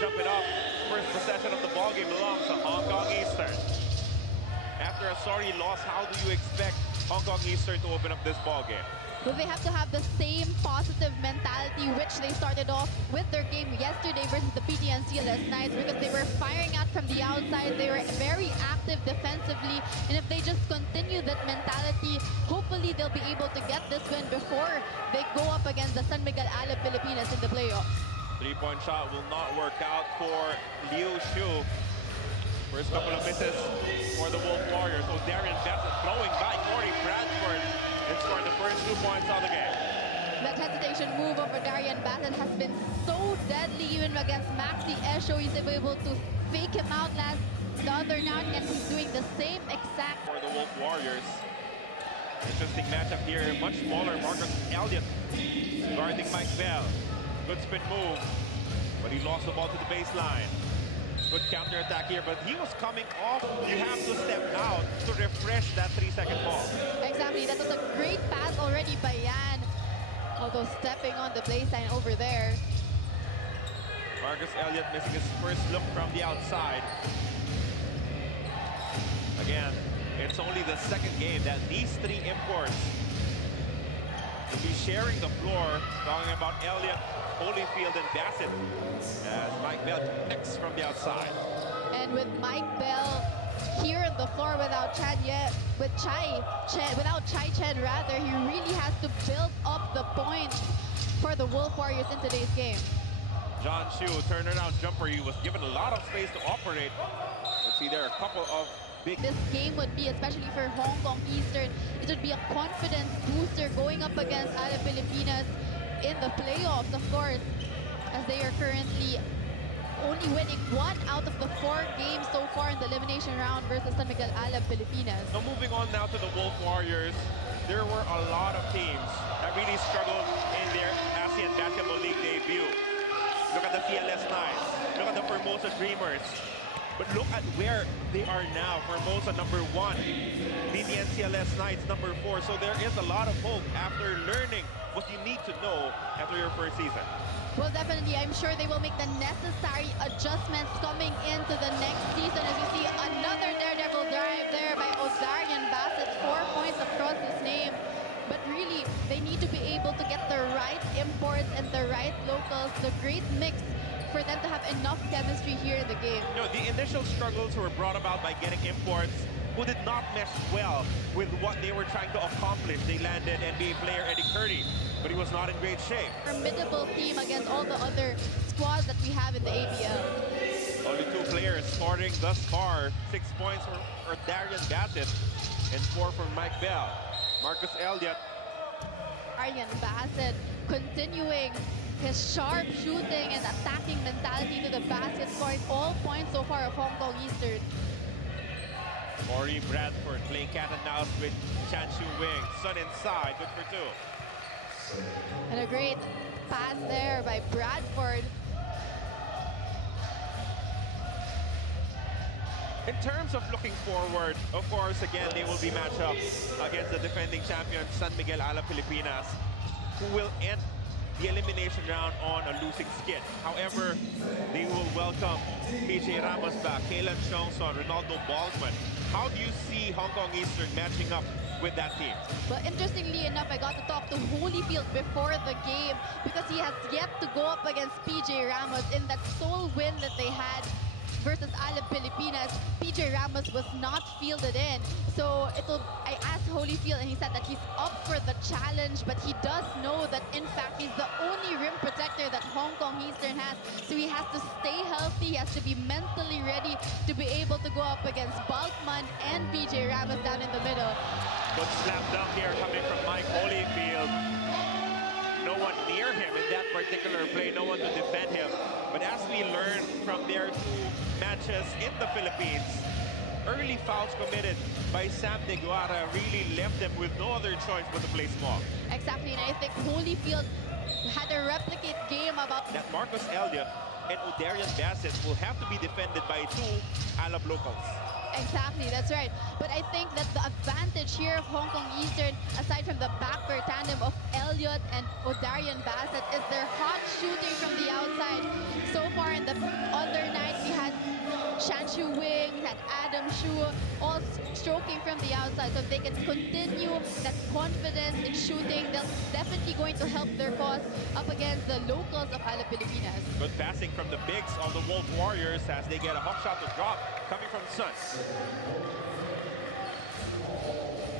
jump it up. First possession of the ball game belongs to Hong Kong Eastern. After a sorry loss, how do you expect Hong Kong Eastern to open up this ball game? Well, they have to have the same positive mentality which they started off with their game yesterday versus the PTN CLS Knights, because they were firing out from the outside. They were very active defensively, and if they just continue that mentality, hopefully they'll be able to get this win before they go up against the San Miguel Alab Pilipinas in the playoffs. Three-point shot will not work out for Liu Shu. First couple of misses for the Wolf Warriors. Darian Bassett throwing back. Corey Bradford and scored the first 2 points of the game. That hesitation move over Darian Bassett has been so deadly even against Maxi Esho. He's able to fake him out the other night, and he's doing the same exact. For the Wolf Warriors. Interesting matchup here. Much smaller Marcus Elliott guarding Mike Bell. Good spin move, but he lost the ball to the baseline. Good counter-attack here, but he was coming off. You have to step out to refresh that 3-second ball. Exactly, that was a great pass already by Yan. Although stepping on the baseline over there. Marcus Elliott missing his first look from the outside. Again, it's only the second game that these three imports will be sharing the floor. Talking about Elliott, Holyfield, and Bassett, as Mike Bell connects from the outside. And with Mike Bell here on the floor without without Chai Chen rather, he really has to build up the points for the Wolf Warriors in today's game. John Shu, turnaround jumper. He was given a lot of space to operate. Let's see there a couple of big. This game would be, especially for Hong Kong Eastern, it would be a confidence booster going up against Alab Pilipinas in the playoffs, of course, as they are currently only winning 1 out of the 4 games so far in the elimination round versus San Miguel Alab Pilipinas. So moving on now to the Wolf Warriors, there were a lot of teams that really struggled in their ASEAN Basketball League debut. Look at the CLS Knights, look at the Formosa Dreamers, but look at where they are now. Formosa number 1, PTN CLS Knights number 4. So there is a lot of hope after learning what you need to know after your first season. Well, definitely, I'm sure they will make the necessary adjustments coming into the next season. As you see, another daredevil drive there by Darian Bassett, 4 points across his name. But really, they need to be able to get the right imports and the right locals, the great mix for them to have enough chemistry here in the game. You know, the initial struggles were brought about by getting imports who did not mesh well with what they were trying to accomplish. They landed NBA player Eddie Curry, but he was not in great shape. Formidable team against all the other squads that we have in the ABL. Only 2 players scoring thus far. 6 points for Darian Bassett and 4 for Mike Bell. Marcus Elliott. Darian Bassett continuing his sharp shooting and attacking mentality to the basket, scoring all points so far of Hong Kong Eastern. Corey Bradford playing cat and mouse with Chan Shu Wing. Sun inside, good for 2. And a great pass there by Bradford. In terms of looking forward, of course, again, they will be matched up against the defending champion, San Miguel Alab Pilipinas, who will end the elimination round on a losing skid. However, they will welcome PJ Ramos back, Kalen Chongson, Ronaldo Baldwin. How do you see Hong Kong Eastern matching up with that team? Well, interestingly enough, I got to talk to Holyfield before the game because he has yet to go up against PJ Ramos in that sole win that they had versus Alab Pilipinas. PJ Ramos was not fielded in. So I asked Holyfield and he said that he's up for the challenge, but he does know that in fact he's the only rim protector that Hong Kong Eastern has. So he has to stay healthy, he has to be mentally ready to be able to go up against Balkman and PJ Ramos down in the middle. Good slam dunk here coming from Mike Holyfield. No one near him in that particular play, no one to defend him. But as we learned from their 2 matches in the Philippines, early fouls committed by Sam De Guara really left them with no other choice but to play small. Exactly, and I think Holyfield had a replicate game about that Marcus Elliott and Darian Bassett will have to be defended by 2 Alab locals. Exactly, that's right. But I think that the advantage here of Hong Kong Eastern, aside from the backcourt tandem of Elliott and Darian Bassett, is their hot shooting from the outside. So far on Chu Wing, he had Adam Shu, all stroking from the outside. So if they can continue that confidence in shooting, they're definitely going to help their cause up against the locals of Ala Pilipinas. Good passing from the bigs of the Wolf Warriors as they get a hook shot to drop coming from Sun.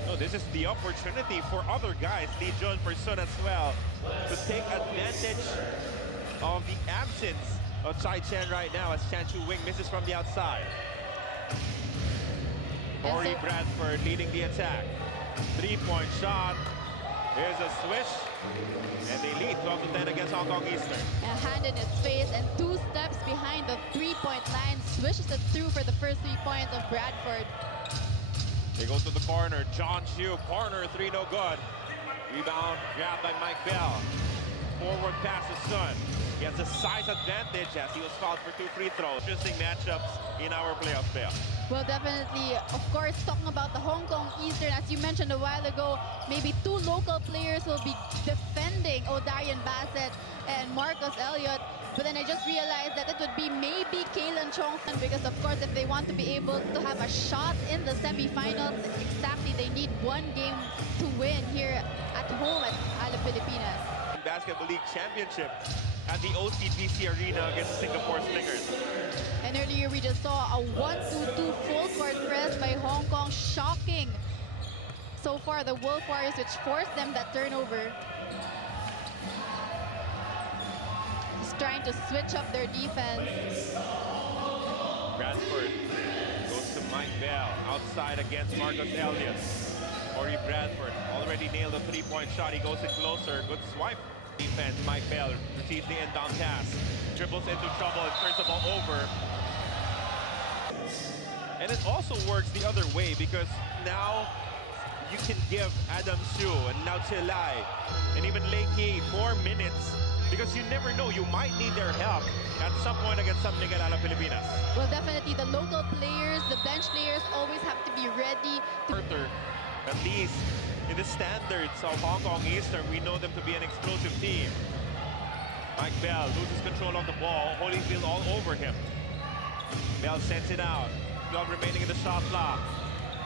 So this is the opportunity for other guys, Lee Jun for Sun as well, to take advantage of the absence of Chai Chen right now as Chan Chu Wing misses from the outside. Corey Bradford leading the attack. Three-point shot. Here's a swish. And they lead 12-10 against Hong Kong Eastern. A hand in his face and 2 steps behind the three-point line. Swishes it through for the first 3 points of Bradford. They go to the corner. John Chu, corner three, no good. Rebound grabbed by Mike Bell. Forward pass to Sun. He has a size advantage as he was fouled for 2 free throws. Interesting matchups in our playoff pair. Well, definitely, of course, talking about the Hong Kong Eastern, as you mentioned a while ago, maybe 2 local players will be defending O'Darian Bassett and Marcus Elliott. But then I just realized that it would be maybe Kalen Chongson because, of course, if they want to be able to have a shot in the semifinals, exactly, they need 1 game to win here at home at Ala Pilipinas. Basketball League Championship at the OCBC Arena against Singapore Slingers. And earlier we just saw a 1-2-2 full court press by Hong Kong, shocking so far the Wolf Warriors, which forced them that turnover. Just trying to switch up their defense. Bradford goes to Mike Bell, outside against Marcus Elliott. Corey Bradford already nailed a 3-point shot. He goes in closer. Good swipe. Defense, Mike Bell receives the inbound pass. Dribbles into trouble and turns the ball over. And it also works the other way because now you can give Adam Shu and Lau Chelai and even Lei Ki 4 minutes because you never know, you might need their help at some point against something at Ala Pilipinas. Well, definitely the local players, the bench players always have to be ready. At least in the standards of Hong Kong Eastern, we know them to be an explosive team. Mike Bell loses control of the ball. Holyfield all over him. Bell sends it out. 12 remaining in the shot clock.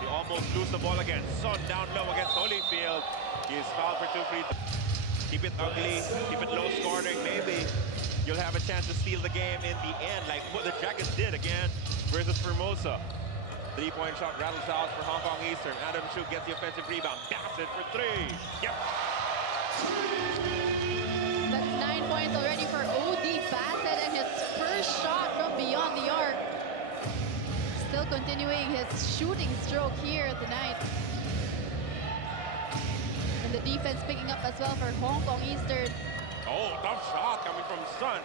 They almost lose the ball again. Son down low against Holyfield. He is fouled for 2 free throws. Keep it ugly, keep it low scoring. Maybe you'll have a chance to steal the game in the end, like what the Dragons did again versus Formosa. 3-point shot rattles out for Hong Kong Eastern. Adam Shu gets the offensive rebound. Bassett for 3. Yep. That's 9 points already for O.D. Bassett and his first shot from beyond the arc. Still continuing his shooting stroke here tonight. And the defense picking up as well for Hong Kong Eastern. Oh, tough shot coming from Sun.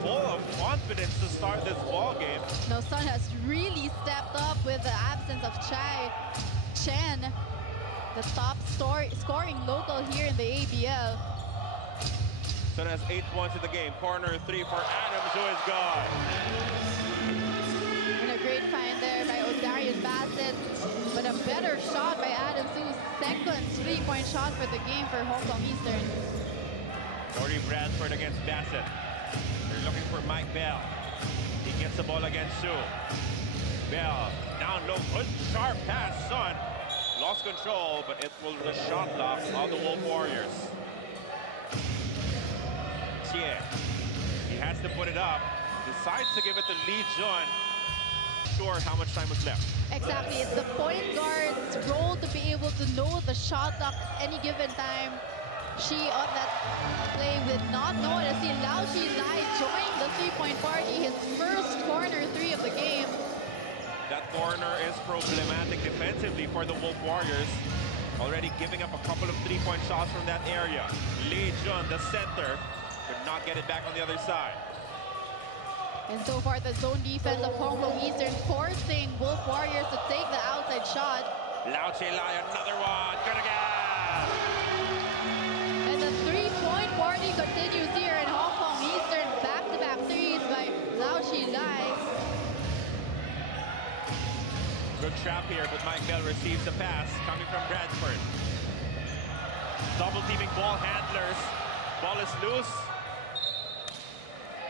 Full of confidence to start this ball game. Now Sun has really stepped up with the absence of Chai Chen, the top scoring local here in the ABL. Sun has 8 points in the game. Corner 3 for Adams, who is gone. And a great find there by O'Darian Bassett, but a better shot by Adams, who's second 3-point shot for the game for Hong Kong Eastern. Corey Bradford against Bassett. They're looking for Mike Bell. He gets the ball against Shu. Bell down low, good sharp pass, Sun. Lost control, but it was the shot clock of the Wolf Warriors. Xie, he has to put it up. Decides to give it to Lee Jun. Sure how much time was left. Exactly, it's the point guard's role to be able to know the shot clock at any given time. She on that play did not know it as he Lau Chelai joined the 3-point party, his first corner 3 of the game. That corner is problematic defensively for the Wolf Warriors. Already giving up a couple of 3-point shots from that area. Lee Jun, the center, could not get it back on the other side. And so far, the zone defense of Hong Kong Eastern forcing Wolf Warriors to take the outside shot. Lau Chelai, another one. Good again. And the 3-point party continues here in Hong Kong Eastern. Back-to-back threes by Lau Chelai. Good trap here, but Mike Bell receives the pass coming from Bradford. Double teaming ball handlers. Ball is loose.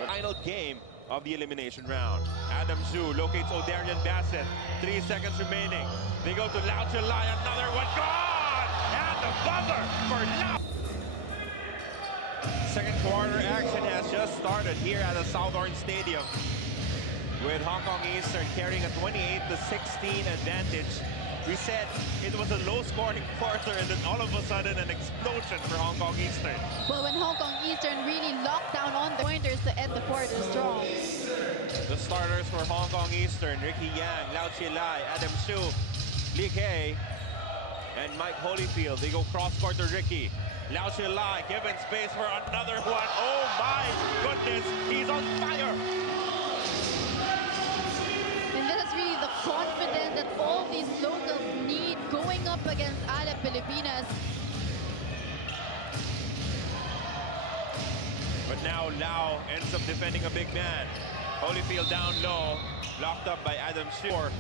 The final game of the elimination round. Adam Zhu locates O'Darian Bassett. 3 seconds remaining. They go to Lau Chalai. Another one gone! And the buzzer for Lau. Second quarter action has just started here at the South Orange Stadium, with Hong Kong Eastern carrying a 28-16 advantage. We said it was a low-scoring quarter, and then all of a sudden an explosion for Hong Kong Eastern. Well, when Hong Kong Eastern really locked down on the pointers to end the quarter strong. The starters for Hong Kong Eastern: Ricky Yang, Lau Chalai, Adam Shu, Lee Kay, and Mike Holyfield. They go cross-court to Ricky. Lau Chalai given space for another one. Oh my goodness, he's on fire! And this is really the confidence that all these locals need going up against Ale Pilipinas. But now Lau ends up defending a big man. Holyfield down low, blocked up by Adam Shore.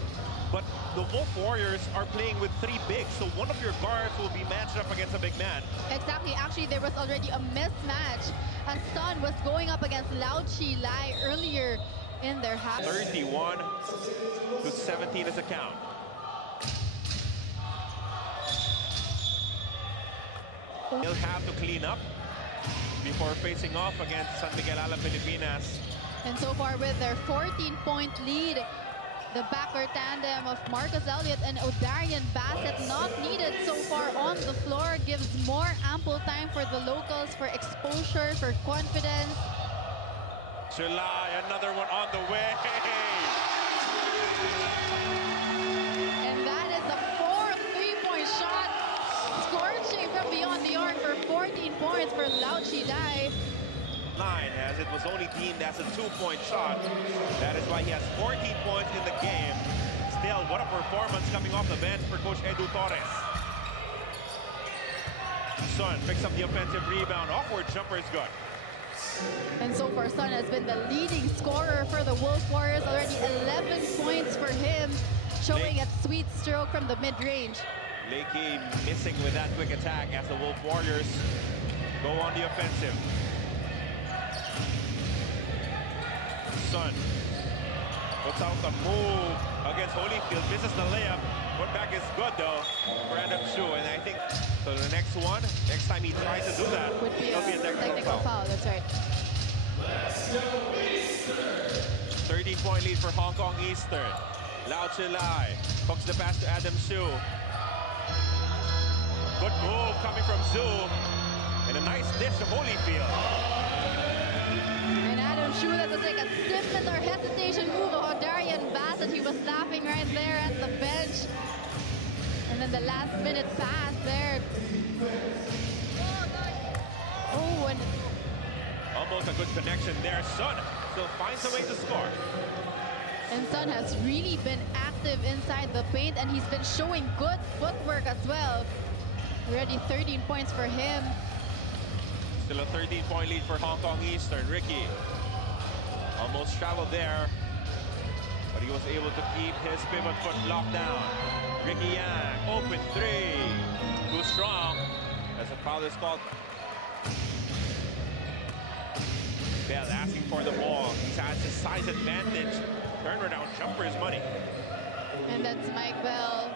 But the Wolf Warriors are playing with 3 bigs, so one of your guards will be matched up against a big man. Exactly. Actually, there was already a mismatch as Sun was going up against Lau Chalai earlier in their half. 31-17 is the count. They'll have to clean up before facing off against San Miguel Ale Pilipinas. And so far with their 14-point lead, the backcourt tandem of Marcus Elliott and O'Darian Bassett, not needed so far on the floor, gives more ample time for the locals for exposure, for confidence. July, another one on the way. And that is the 4th three-point shot, scorching from beyond the arc for 14 points for Lau Chalai. Line, as it was only deemed as a 2-point shot. That is why he has 14 points in the game. Still, what a performance coming off the bench for Coach Edu Torres. Sun picks up the offensive rebound. Awkward jumper is good. And so far, Sun has been the leading scorer for the Wolf Warriors. Already 11 points for him, showing a sweet stroke from the mid-range. Lakey missing with that quick attack as the Wolf Warriors go on the offensive. Sun puts out the move against Holyfield, misses the layup. Put back is good though for Adam Shu, and I think so. The next one, next time he tries to do that, Would be it'll be a technical foul. That's right. 13-point lead for Hong Kong Eastern. Lau Chalai hooks the pass to Adam Shu. Good move coming from Zhu, and a nice dish to Holyfield. And Adam Shu, that was like a stiffness or hesitation move of O'Darian Bassett. He was laughing right there at the bench. And then the last-minute pass there. Oh, and almost a good connection there. Sun still finds a way to score. And Sun has really been active inside the paint, and he's been showing good footwork as well. Already 13 points for him. Still a 13-point lead for Hong Kong Eastern. Ricky almost traveled there, but he was able to keep his pivot foot locked down. Ricky Yang, open 3. Too strong as a foul is called. Bell asking for the ball. He has his size advantage. Turnaround jumper is money. And that's Mike Bell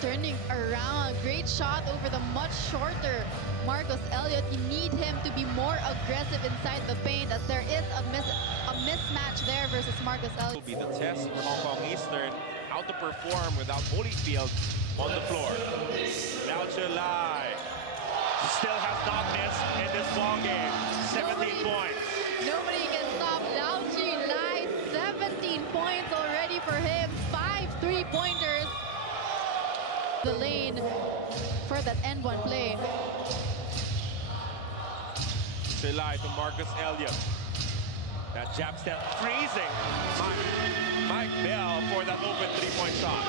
turning around. Great shot over the much shorter Marcus Elliott. You need him to be more aggressive inside the paint, as there is a mismatch there versus Marcus Elliott. Will be the test for Hong Kong Eastern, how to perform without Holyfield on the floor. Lau Chalai still has not missed in this ball game. 17 points. Nobody can stop Lau Chalai. 17 points already for him. 5 3-pointers. The lane for that end one play. Chalai to Marcus Elliott. That jab step freezing Mike Bell for that open 3-point shot.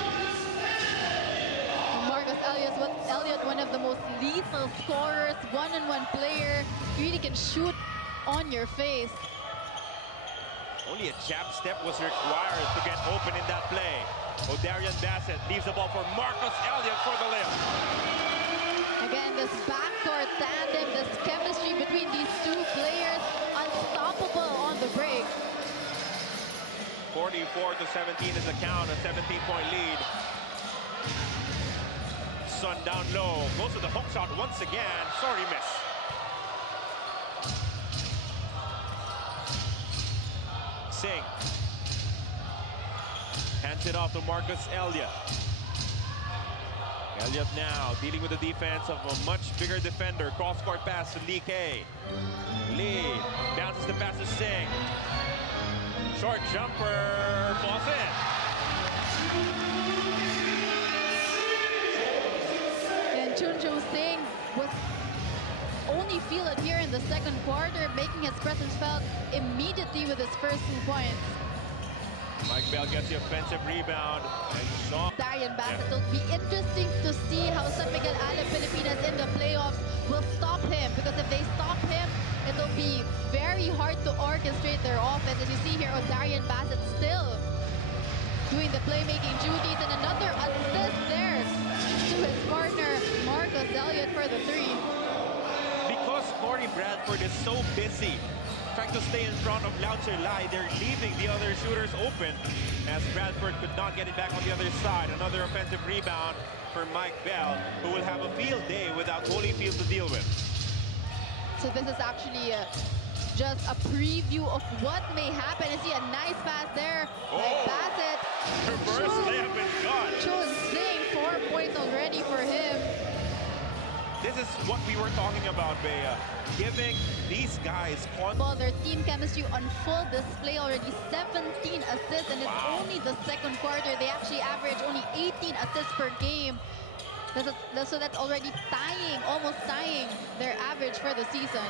Marcus Elliott, one of the most lethal scorers, one-on-one player. He really can shoot on your face. Only a jab step was required to get open in that play. O'Darian Bassett leaves the ball for Marcus Elliott for the layup. Again, this backcourt tandem, this chemistry between these two players, unstoppable on the break. 34-17 is the count, a 17-point lead. Sun down low, goes to the hook shot once again. Sorry, miss. Singh hands it off to Marcus Elliott. Elliott now dealing with the defense of a much bigger defender. Cross-court pass to Lee K. Lee bounces the pass to Singh. Short jumper falls in. And Chunjo Singh was only fielded here in the second quarter, making his presence felt immediately with his first 2 points. Mike Bell gets the offensive rebound. And Sean. Darian Bassett, it'll be interesting to see how San Miguel Ala Pilipinas in the playoffs will stop him, because if they stop him, it'll be very hard to orchestrate their offense. As you see here, Darian Bassett still doing the playmaking duties, and another assist there to his partner, Marcus Elliott, for the 3. Because Corey Bradford is so busy trying to stay in front of Lau Chilai, they're leaving the other shooters open, as Bradford could not get it back on the other side. Another offensive rebound for Mike Bell, who will have a field day without Holyfield to deal with. So this is actually just a preview of what may happen. You see a nice pass there by Bassett. Reverse layup and gone. Chun Singh, 4 points already for him. This is what we were talking about, Bea. Giving these guys Well, their team chemistry on full display already. 17 assists, and it's only the second quarter. They actually average only 18 assists per game. So that's already tying, almost tying their average for the season.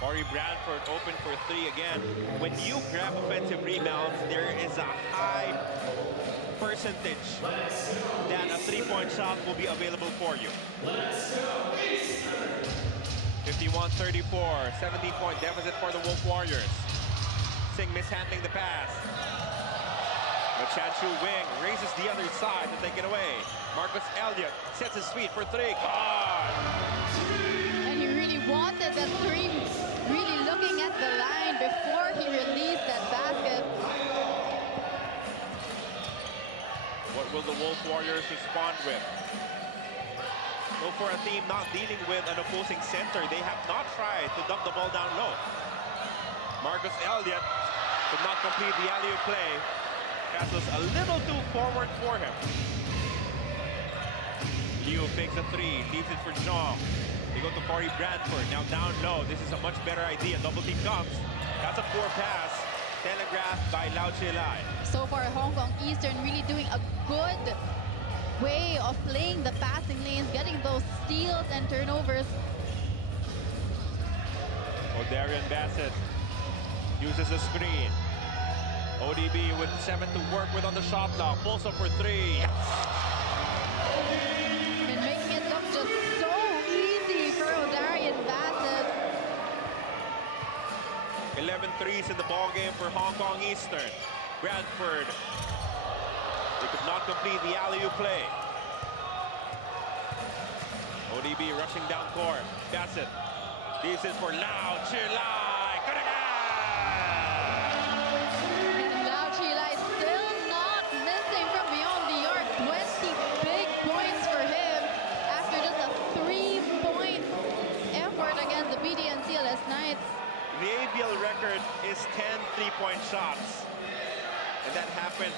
Corey Bradford open for 3 again. When you grab offensive rebounds, there is a high percentage that a 3-point shot will be available for you. 51-34, 17-point deficit for the Wolf Warriors. Singh mishandling the pass. But Chanshu Wing raises the other side to take it away. Marcus Elliott sets his feet for 3. God! And he really wanted that 3, really looking at the line before he released that basket. What will the Wolf Warriors respond with? Well, for a team not dealing with an opposing center, they have not tried to dump the ball down low. Marcus Elliott could not complete the alley-oop play. That was a little too forward for him. Liu fakes a 3, leaves it for Jong. They go to Corey Bradford, now down low. This is a much better idea. Double team comes. That's a poor pass. Telegraphed by Lau Chilai. So far, Hong Kong Eastern really doing a good way of playing the passing lanes, getting those steals and turnovers. Darian Bassett uses a screen. ODB with 7 to work with on the shot clock. Pulls up for 3. Yes! And making it look just so easy for Darian Bassett. 11 threes in the ball game for Hong Kong Eastern. Bradford. They could not complete the alley-oop play. ODB rushing down court. Bassett. This is for Lau Chilai. Good again! And Lau Chilai still not missing from beyond the arc. 20 big points for him after just a 3-point effort against the PDNCLS Knights. The ABL record is 10 3-point shots. And that happened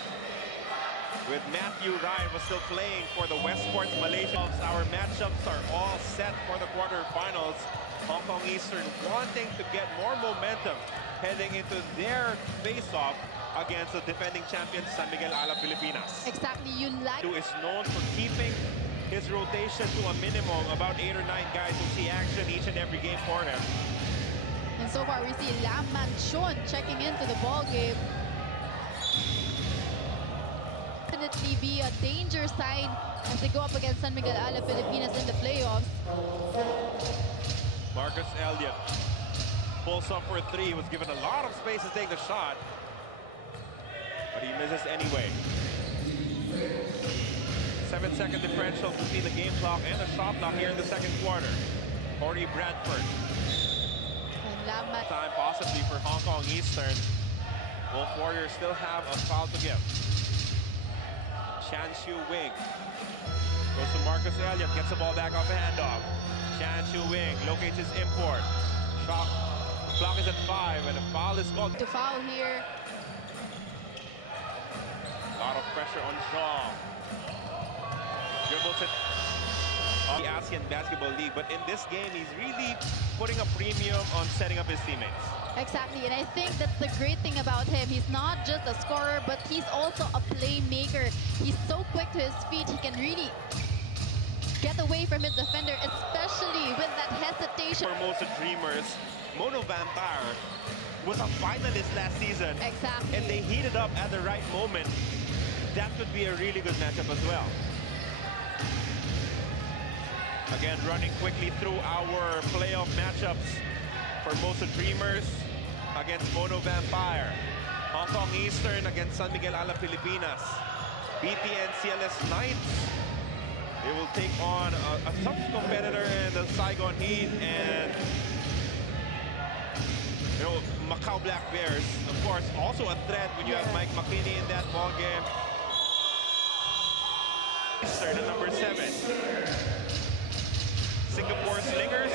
with Matthew Ryan was still playing for the Westports Malaysia. Our matchups are all set for the quarterfinals. Hong Kong Eastern wanting to get more momentum heading into their face-off against the defending champions San Miguel Ala Pilipinas. Exactly, Yun Lai. Who is known for keeping his rotation to a minimum, about 8 or 9 guys who see action each and every game for him. And so far we see Lam Manchon checking into the ball game. Definitely be a danger sign as they go up against San Miguel Ala Pilipinas in the playoffs. Marcus Elliott pulls up for 3. He was given a lot of space to take the shot, but he misses anyway. 7-second differential between the game clock and the shot clock here in the second quarter. Corey Bradford. And Lam Time possibly for Hong Kong Eastern. Wolf Warriors still have a foul to give. Chan Shu Wing goes to Marcus Elliott, gets the ball back off a handoff. Chan Shu Wing locates his import. Shot clock is at 5 and a foul is called. To foul here. A lot of pressure on Zhang. Dribbles it on the ASEAN Basketball League, but in this game, he's really putting a premium on setting up his teammates. Exactly, and I think that's the great thing about him. He's not just a scorer, but he's also a playmaker. He's so quick to his feet, he can really get away from his defender, especially with that hesitation. Formosa Dreamers, Mono Vampire was a finalist last season. Exactly. And they heated up at the right moment. That could be a really good matchup as well. Again, running quickly through our playoff matchups. Formosa Dreamers against Mono Vampire. Hong Kong Eastern against San Miguel a la Pilipinas. BTN CLS Knights. They will take on a tough competitor in the Saigon Heat and Macau Black Bears. Of course, also a threat when you have Mike McKinney in that ball game. Eastern at number 7. Singapore Slingers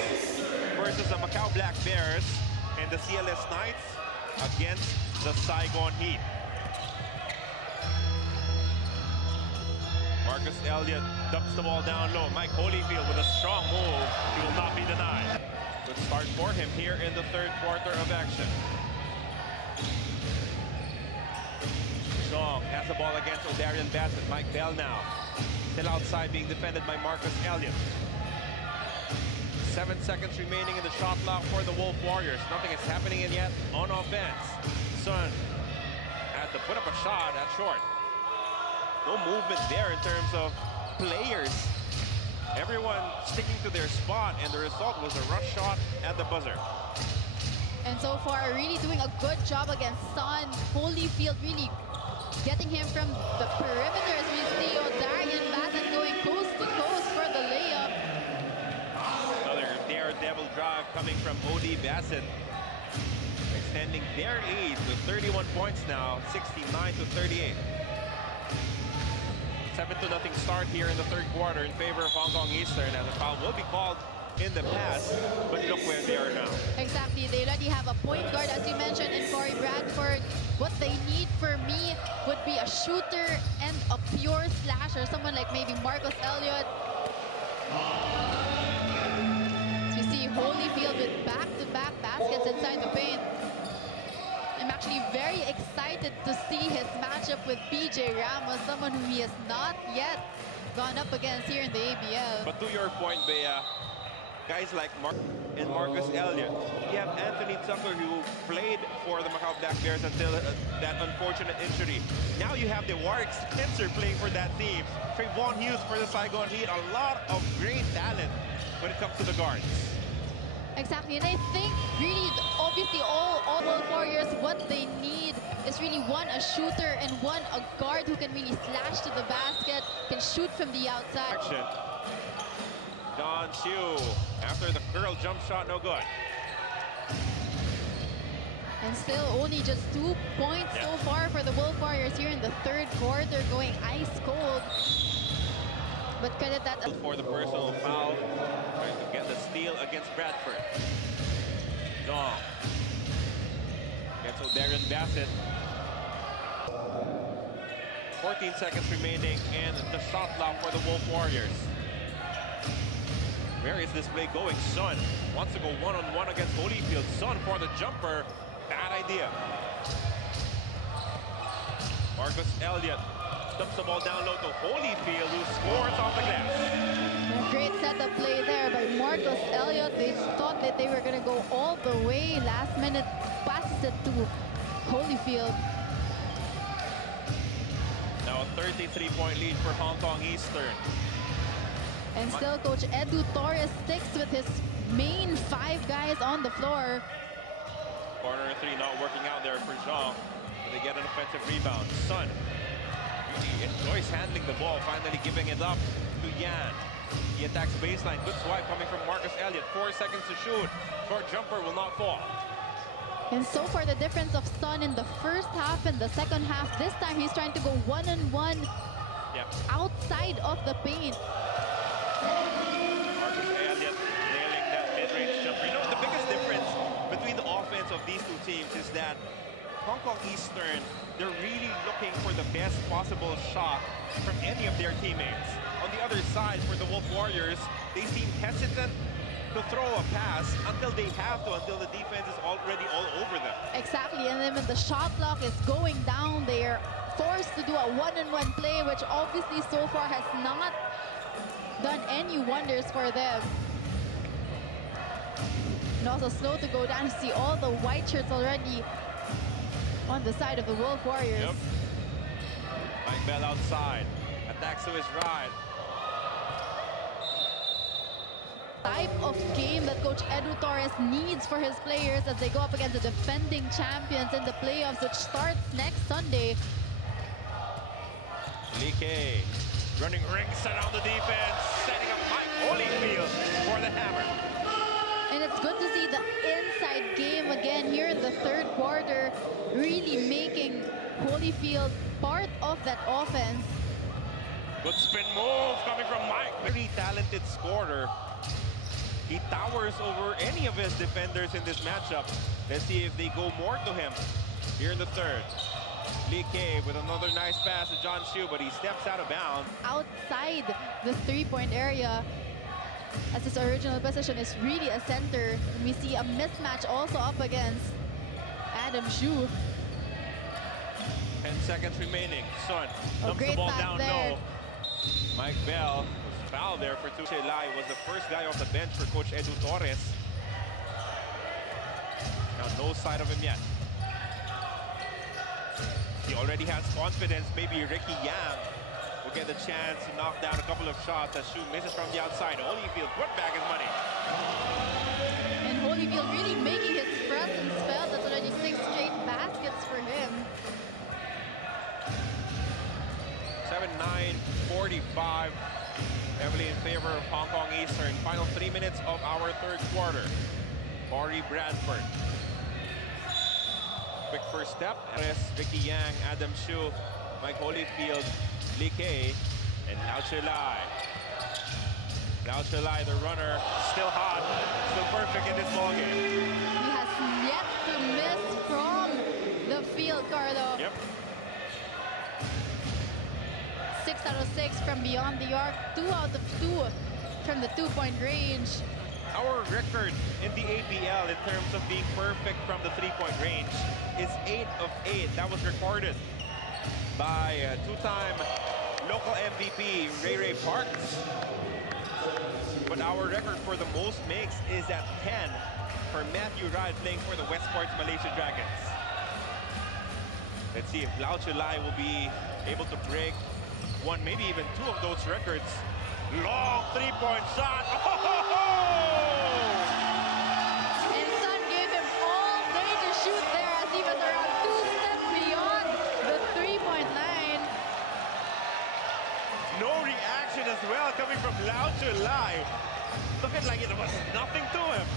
versus the Macau Black Bears, and the CLS Knights against the Saigon Heat. Marcus Elliott dumps the ball down low. Mike Holyfield with a strong move. He will not be denied. Good start for him here in the third quarter of action. Zhang has the ball against O'Darian Bassett. Mike Bell now. Still outside, being defended by Marcus Elliott. 7 seconds remaining in the shot clock for the Wolf Warriors. Nothing is happening in yet on offense. Sun had to put up a shot at short. No movement there in terms of players. Everyone sticking to their spot, and the result was a rush shot at the buzzer. And so far, really doing a good job against Sun. Holyfield really getting him from the perimeter as we see O'Darian Bassett going coast to coast for the layup. Another daredevil drive coming from O.D. Bassett, extending their lead to 31 points now, 69-38. 7-0 start here in the third quarter in favor of Hong Kong Eastern, and a foul will be called in the past, but look where they are now. Exactly, they already have a point guard, as you mentioned, in Corey Bradford. What they need for me would be a shooter and a pure slasher, someone like maybe Marcus Elliott. So you see Holyfield with back-to-back baskets inside the paint. I'm actually very excited to see his matchup with PJ Ramos, someone who he has not yet gone up against here in the ABL. But to your point, Bea, guys like Mark and Marcus Elliott, you have Anthony Tucker, who played for the Macau Black Bears until that unfortunate injury. Now you have the Warwick Spencer playing for that team. Trayvon Hughes for the Saigon Heat. A lot of great talent when it comes to the guards. Exactly, and I think really, obviously, all Wolf Warriors, what they need is really one, a shooter, and one, a guard who can really slash to the basket, can shoot from the outside. Action. Don Chiu, after the curl jump shot, no good. And still only just 2 points so far for the Wolf Warriors here in the third quarter, going ice cold. But credit that for the personal foul, trying to get the steal against Bradford. Dong gets O'Darian Bassett. 14 seconds remaining, and the shot clock for the Wolf Warriors. Where is this play going? Sun wants to go one-on-one against Holyfield. Sun for the jumper. Bad idea. Marcus Elliott dumps the ball down low to Holyfield, who scores off the glass. A great setup play there by Marcus Elliott. They thought that they were going to go all the way. Last minute passes it to Holyfield. Now a 33-point lead for Hong Kong Eastern. And still, Coach Edu Torres sticks with his main 5 guys on the floor. Corner 3 not working out there for Zhang. They get an offensive rebound. Sun really enjoys handling the ball, finally giving it up to Yan. He attacks baseline. Good swipe coming from Marcus Elliott. 4 seconds to shoot. Short jumper will not fall. And so far, the difference of Sun in the first half and the second half, this time he's trying to go one-on-one outside of the paint. Marcus Elliott nailing that mid-range jumper. You know, the biggest difference between the offense of these two teams is that Hong Kong Eastern, they're really looking for the best possible shot from any of their teammates. On the other side, for the Wolf Warriors, they seem hesitant to throw a pass until they have to, until the defense is already all over them. Exactly, and then when the shot clock is going down, they're forced to do a one-on-one play, which obviously so far has not done any wonders for them. And also slow to go down to see all the white shirts already on the side of the Wolf Warriors. Yep. Mike Bell outside, attacks to his right. Type of game that Coach Edu Torres needs for his players as they go up against the defending champions in the playoffs, which starts next Sunday. Lee Kay running rings around the defense, setting up Mike Holyfield for the hammer. And it's good to see the inside game again here in the third quarter, really making Holyfield part of that offense. Good spin move coming from Mike. Very talented scorer. He towers over any of his defenders in this matchup. Let's see if they go more to him here in the third. Lee Kay with another nice pass to John Shu, but he steps out of bounds. Outside the three-point area, as his original position is really a center. And we see a mismatch also up against Adam Shu. 10 seconds remaining. Sun dumps the great ball pass down there. low. Mike Bell was fouled there for Tuche Lai. Was the first guy off the bench for Coach Edu Torres. Now no sight of him yet. He already has confidence. Maybe Ricky Yang will get the chance to knock down a couple of shots as Shu misses from the outside. Holyfield put back his money. And Holyfield really making his presence felt. That's already 6 straight baskets for him. 7-9-45. Heavily in favor of Hong Kong Eastern. Final 3 minutes of our third quarter. Corey Bradford. Quick first step. Ricky Yang, Adam Shu, Mike Holyfield, Lee Kay, and Lau Chelai. Lau Chelai, the runner, still hot, still perfect in this ballgame. He has yet to miss from the field, Carlo. Yep. 6 out of 6 from beyond the arc, 2 out of 2 from the two-point range. Our record in the APL in terms of being perfect from the three-point range is 8 of 8. That was recorded by two-time local MVP Ray Parks. But our record for the most makes is at 10 for Matthew Ride playing for the Westports Malaysia Dragons. Let's see if Lau Chelai will be able to break one, maybe even 2 of those records. Long three-point shot. Oh! And Sun gave him all day to shoot there as he was around 2 steps beyond the three-point line. No reaction as well coming from Lau Chelai. Looking like it was nothing to him.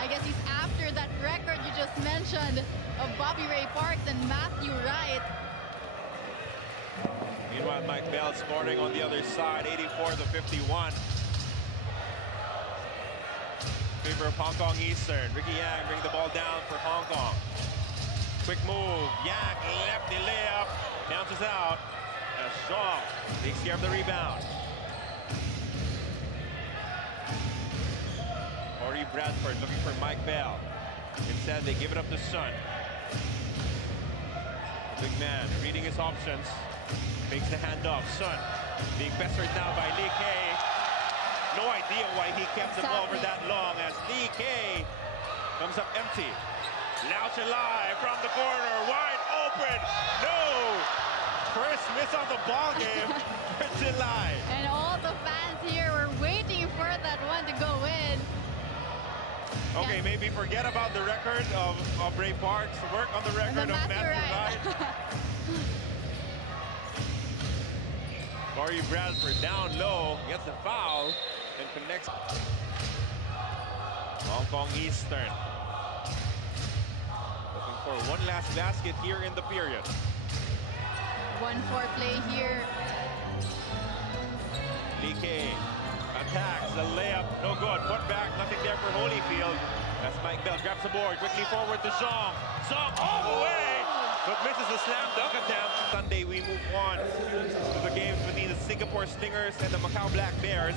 I guess he's after that record you just mentioned of Bobby Ray Parks and Matthew Wright. Meanwhile, Mike Bell scoring on the other side, 84-51. Favor of Hong Kong Eastern. Ricky Yang bring the ball down for Hong Kong. Quick move. Yang lefty layup. Bounces out. As Shaw takes care of the rebound. Corey Bradford looking for Mike Bell. Instead, they give it up to Sun. The big man reading his options. Makes the handoff. Sun being pestered now by Lee Kay. No idea why he kept the ball for that long as Lee Kay comes up empty. Lau Chelai from the corner, wide open. No! First miss on the ball game for Chelai. And all the fans here were waiting for that one to go in. Okay, maybe forget about the record of Ray Parks. Work on the record of Matthew Wright. Corey Bradford down low, gets the foul, and connects. Hong Kong Eastern looking for one last basket here in the period. 1-4 play here. Lee Kay attacks the layup, no good. Put back, nothing there for Holyfield. As Mike Bell grabs the board, quickly forward to Zhong. Zhong all the way, but misses the slam dunk attempt. Sunday we move on to the games between the Singapore Stingers and the Macau Black Bears,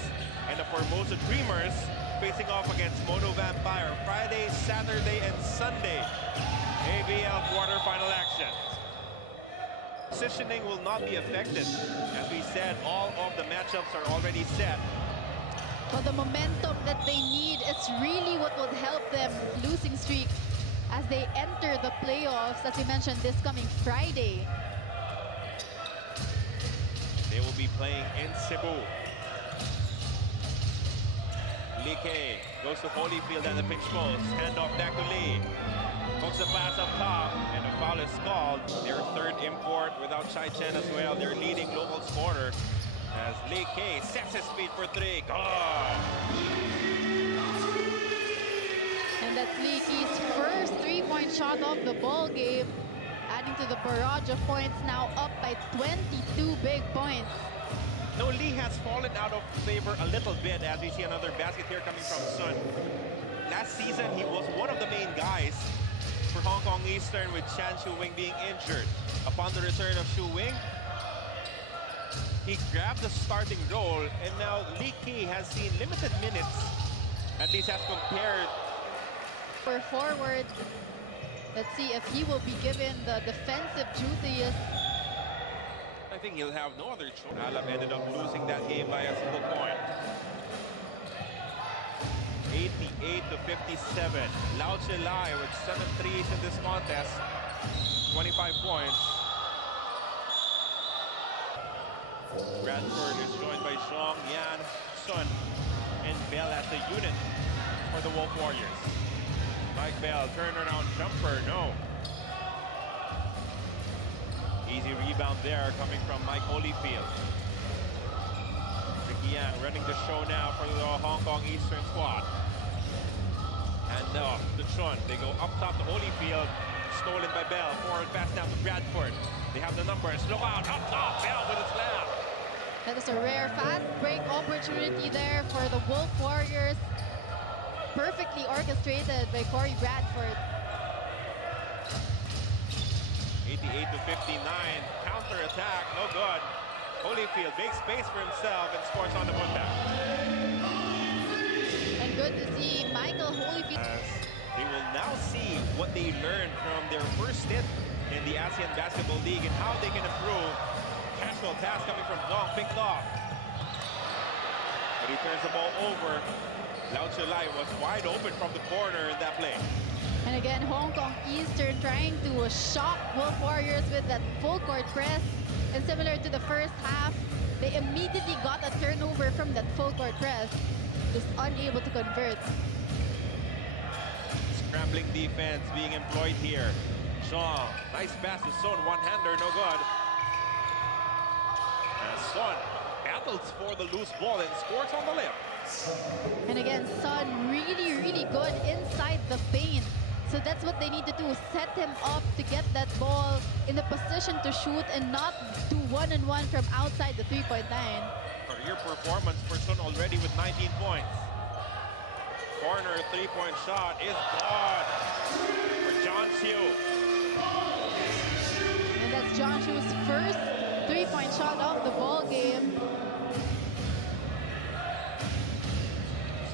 and the Formosa Dreamers facing off against Mono Vampire. Friday, Saturday, and Sunday. ABL quarterfinal action. Positioning will not be affected. As we said, all of the matchups are already set. Well, the momentum that they need is really what would help them losing streak as they enter the playoffs, as we mentioned, this coming Friday. They will be playing in Cebu. Lee Kay goes to Holyfield at the pinch post. Handoff back to Lee. Hooks the pass up top, and a foul is called. Their third import without Chai Chen as well. Their leading local scorer as Lee Kay sets his feet for three. Good. And that's Lee Kay's first three-point shot of the ball game, adding to the barrage of points, now up by 22 big points. No, Lee has fallen out of favor a little bit as we see another basket here coming from Sun. Last season, he was one of the main guys for Hong Kong Eastern, with Chan Shu Wing being injured. Upon the return of Shu Wing, he grabbed the starting role, and now Lee Kay has seen limited minutes, at least as compared. For forward, let's see if he will be given the defensive duties. I think he'll have no other choice. Alab ended up losing that game by a single point. 88 to 57. Lau Chelai with 7 threes in this contest. 25 points. Bradford is joined by Zhong, Yan, Sun, and Bell as the unit for the Wolf Warriors. Mike Bell, turnaround jumper, no. Easy rebound there coming from Mike Holyfield. Ricky Yan running the show now for the Hong Kong Eastern squad. And to Chun, they go up top to Holyfield, stolen by Bell. Forward pass down to Bradford. They have the numbers. Look out, up top, Bell with a slam. That is a rare fast break opportunity there for the Wolf Warriors. Perfectly orchestrated by Corey Bradford. 88 to 59. Counter attack, no good. Holyfield makes space for himself and scores on the putback. And good to see Michael Holyfield. They will now see what they learned from their first stint in the ASEAN Basketball League and how they can improve. Casual pass coming from Zhong, picked off. But he turns the ball over. Lau Chelai was wide open from the corner in that play. And again, Hong Kong Eastern trying to shock Wolf Warriors with that full court press. And similar to the first half, they immediately got a turnover from that full court press. Just unable to convert. Scrambling defense being employed here. Zhong, nice pass to Son, one-hander, no good. And Son battles for the loose ball and scores on the lip. And again, Son really, really good inside the paint. So that's what they need to do, set him up to get that ball in the position to shoot and not do one-on-one from outside the three-point line. Career performance for Sun already with 19 points. Corner three-point shot is good for John Siu. And that's John Siu's first three-point shot of the ball game.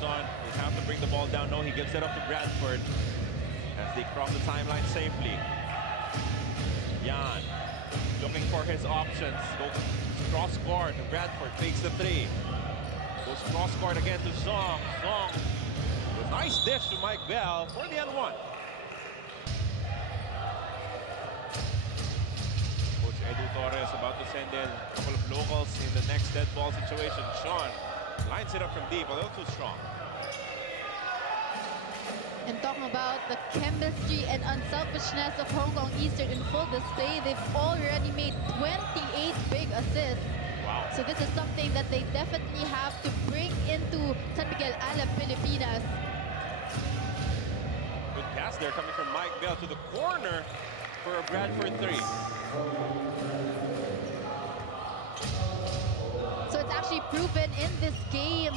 Sun will have to bring the ball down. No, he gives it up to Bradford as they cross the timeline safely. Yan looking for his options. Goes cross court. Bradford takes the three. Goes cross court again to Zhong. Zhong with nice dish to Mike Bell for the N1. Coach Edu Torres about to send in a couple of locals in the next dead ball situation. Sean lines it up from deep, a little too strong. And talking about the chemistry and unselfishness of Hong Kong Eastern in full display, they've already made 28 big assists. Wow. So this is something that they definitely have to bring into San Miguel Alab, Pilipinas. Good pass there coming from Mike Bell to the corner for a Bradford 3. So it's actually proven in this game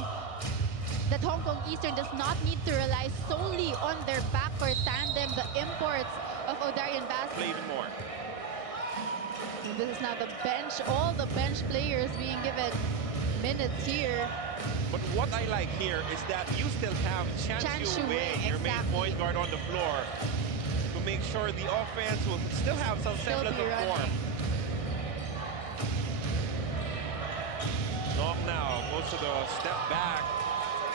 that Hong Kong Eastern does not need to rely solely on their backcourt tandem, the imports of Odarian Bass. Play even more. And this is now the bench, all the bench players being given minutes here. But what I like here is that you still have Chan Shu Wei, your main point guard on the floor, to make sure the offense will still have some semblance of form. Long now goes to the step back,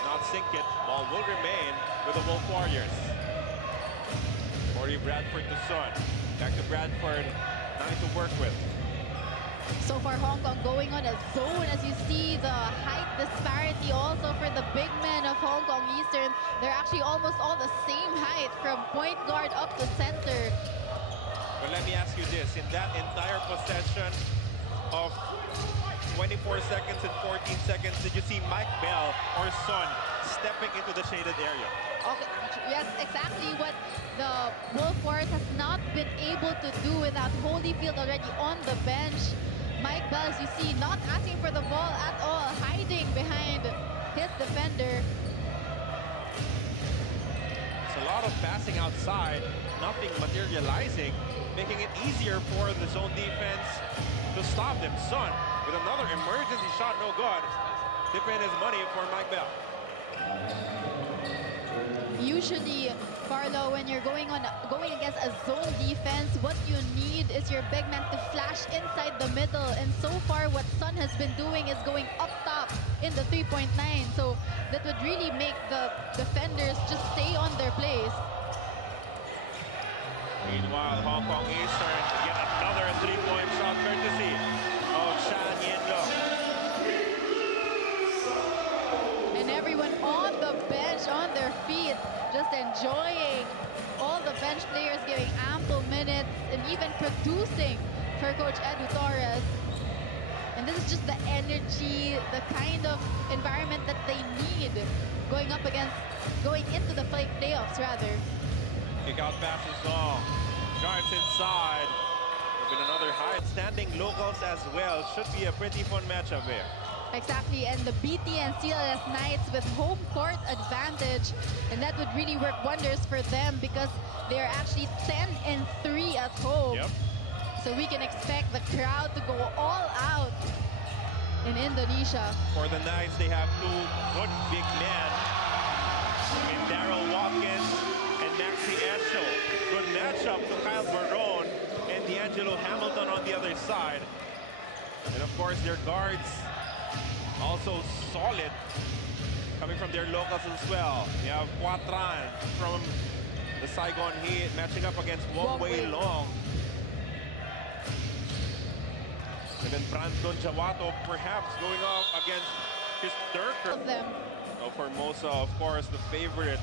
not sink it. Ball will remain with the Wolf Warriors. Corey Bradford to Sun. Back to Bradford, nothing to work with. So far, Hong Kong going on a zone as you see the height disparity also for the big men of Hong Kong Eastern. They're actually almost all the same height from point guard up to center. But let me ask you this, in that entire possession of 24 seconds and 14 seconds, did you see Mike Bell or Son stepping into the shaded area? Okay, yes, exactly what the Wolf Warriors has not been able to do without Holyfield already on the bench. Mike Bell, as you see, not asking for the ball at all, hiding behind his defender. It's a lot of passing outside, nothing materializing, making it easier for the zone defense to stop them. Son with another emergency shot, no good. Tipping his money for Mike Bell. Usually, Carlo, when you're going against a zone defense, what you need is your big man to flash inside the middle. And so far, what Sun has been doing is going up top in the 3.9. So that would really make the defenders just stay on their place. Meanwhile, Hong Kong Eastern get another three-point shot courtesy of Shan Yen-lo. And everyone on the bench, on their feet, just enjoying all the bench players giving ample minutes and even producing for Coach Edu Torres. And this is just the energy, the kind of environment that they need going into the playoffs rather. Kick out pass is long. Drives inside. There's been another high standing locals as well. Should be a pretty fun matchup here. Exactly, and the BT and CLS Knights with home court advantage, and that would really work wonders for them because they're actually 10-3 at home. Yep. So we can expect the crowd to go all out in Indonesia. For the Knights, they have two good big men in Daryl Watkins and Maxi Esho. Good matchup to Kyle Barone and D'Angelo Hamilton on the other side. And of course, their guards also solid, coming from their locals as well. You have Quatran from the Saigon Heat matching up against Wong Wei Long. And then Brandon Jawato perhaps going up against Chris Durker. Of them. So Formosa, of course, the favorites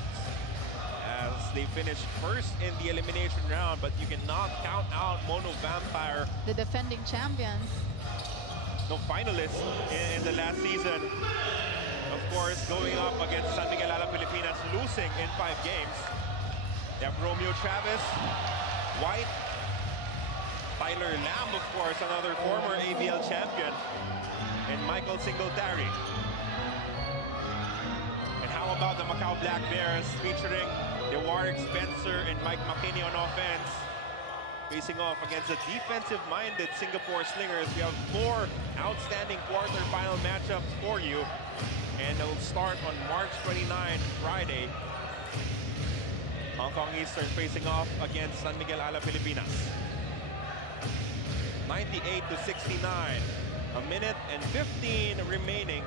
as they finish first in the elimination round, but you cannot count out Mono Vampire, The defending champions. no finalists in the last season. Of course, going up against San Miguel Ala Pilipinas, losing in 5 games. They have Romeo Travis, White, Tyler Lamb, of course, another former ABL champion, and Michael Singletary. And how about the Macau Black Bears featuring Warwick Spencer and Mike McKinney on offense, facing off against the defensive-minded Singapore Slingers. We have 4 outstanding quarterfinal matchups for you, and they'll start on March 29, Friday. Hong Kong Eastern facing off against San Miguel Ala Pilipinas. 98-69. A minute and 15 remaining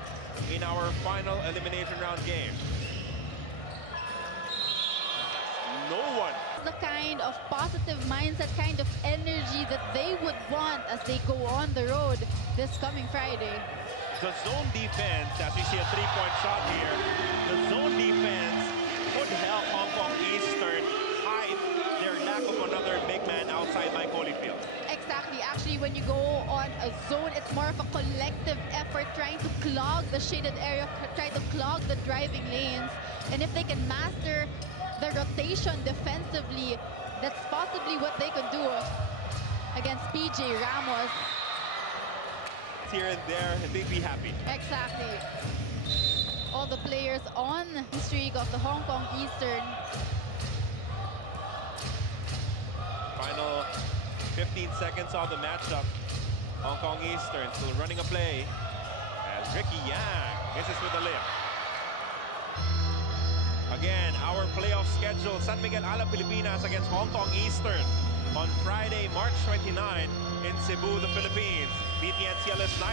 in our final elimination round game. No one. The kind of positive mindset, kind of energy that they would want as they go on the road this coming Friday. The zone defense, as we see a three-point shot here, the zone defense could help Hong Kong Eastern hide their lack of another big man outside Mike Holyfield. Exactly. Actually, when you go on a zone, it's more of a collective effort trying to clog the shaded area, trying to clog the driving lanes. And if they can master the rotation defensively, that's possibly what they could do against PJ Ramos. Here and there, and they'd be happy. Exactly. All the players on the streak of the Hong Kong Eastern. Final 15 seconds of the matchup. Hong Kong Eastern still running a play. As Ricky Yang misses with the lip. Again, our playoff schedule, San Miguel Ala Pilipinas against Hong Kong Eastern on Friday, March 29 in Cebu, the Philippines. BTN CLS 9.